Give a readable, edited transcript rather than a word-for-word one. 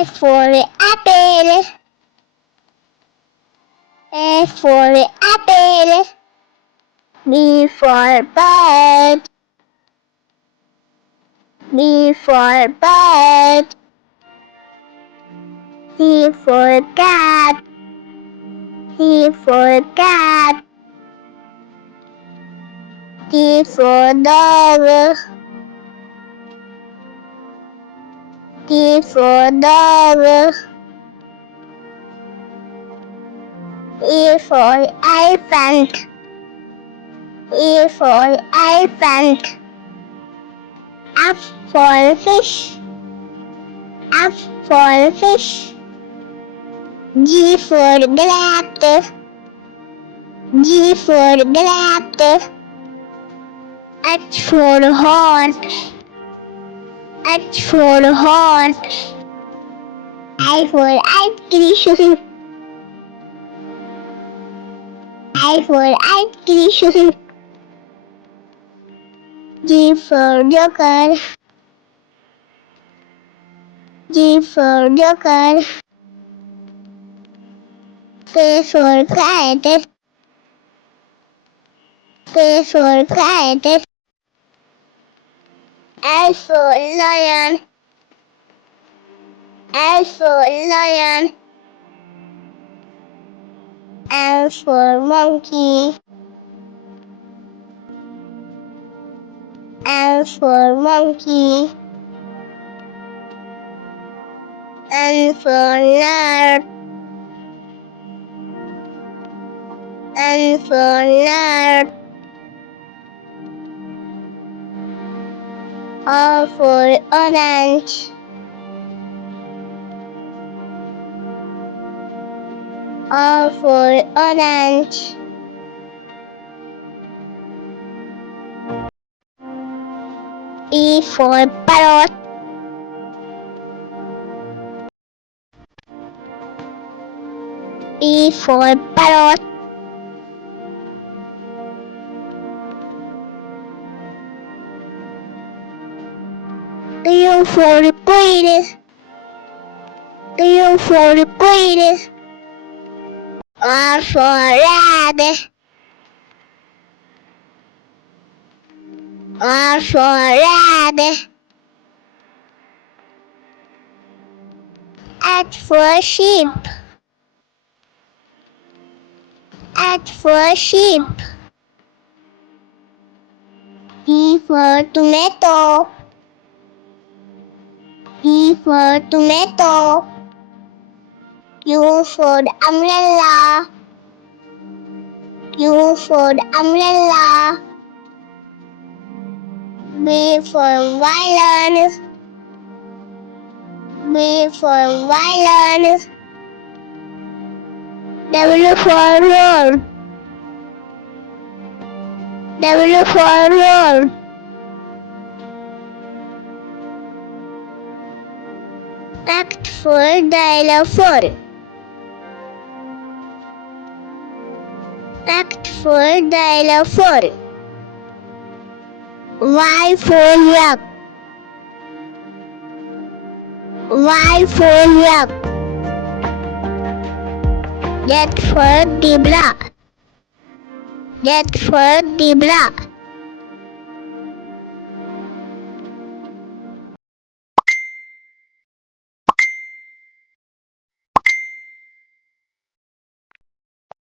A for apple. A for apple. B for bird. B for bird. C for cat. C for cat. D for dog. D for dog. E for elephant. E for elephant. F for fish. F for fish. G for cat. G for cat. H for horse. H for horse. I for ice cream. I for ice cream. G for joker. G for joker. K for cat. K for cat. L for lion. L for lion. M for monkey. M for monkey. N for nerd. N for nerd. O for orange. O for orange. E for parrot. E for parrot. Q for queen. Q for queen. R for red. R for red. H for sheep. H for sheep. T for tomato. T for tomato. U for umbrella. U for umbrella. V for violin. V for violin. W for roll. W for roll. X for xylophone. X for xylophone. Y for yak. Y for yak. Z for zebra. Z for zebra.